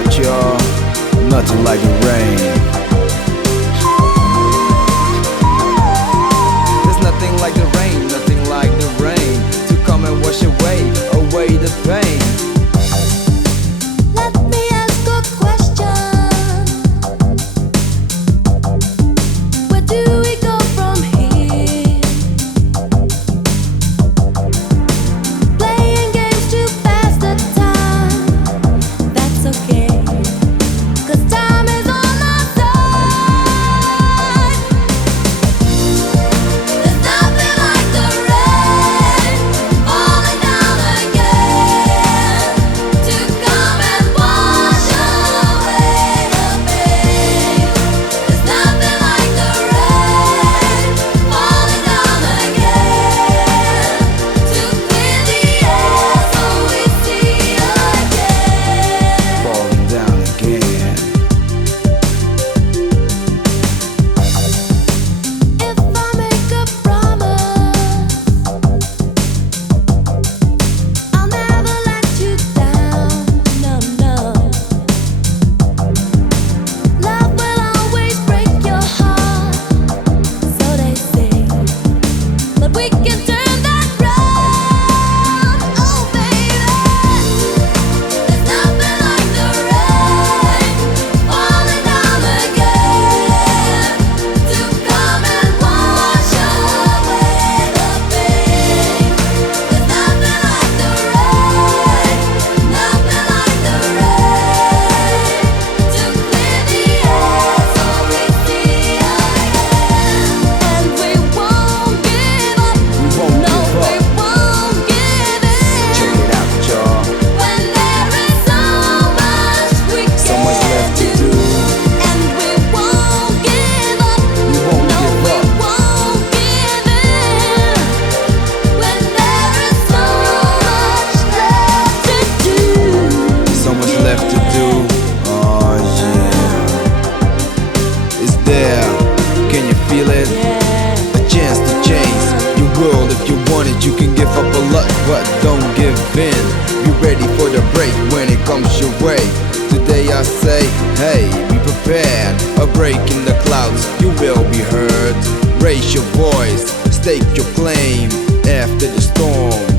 out, y'all. Nothing like the rain. There's nothing like the rain, nothing like the rain to come and wash away the pain. Let me ask a question. Where do we go from here? Playing games to pass the time. That's okay, 'cause time is on our side. There's nothing like the rain falling down again to come and wash away the pain. There's nothing like the rain falling down again to clear the air so we see again. Falling down again. If I make a promise, I'll never let you down. No, no. Love will always break your heart, so they say. But we can turn that round. Oh, baby. There's nothing like the rain falling down again to come and wash away the pain. There's nothing like the rain, nothing like the rain to clear the air so we see again. And we won't give up. We won't No, give we up. won't give Check in. it out, y'all. When there is so much we So much can left to do, do. and we won't give up. We won't No, give we up. won't give in. When there is so much left to do. So much left to do. Oh yeah. It's there. Can you feel it? A chance to change your world if you want it. You can give up a lot, but don't give in. Be ready for the break when it comes your way. Today I say, hey, be prepared. A break in the clouds, you will be heard. Raise your voice, stake your claim after the storm.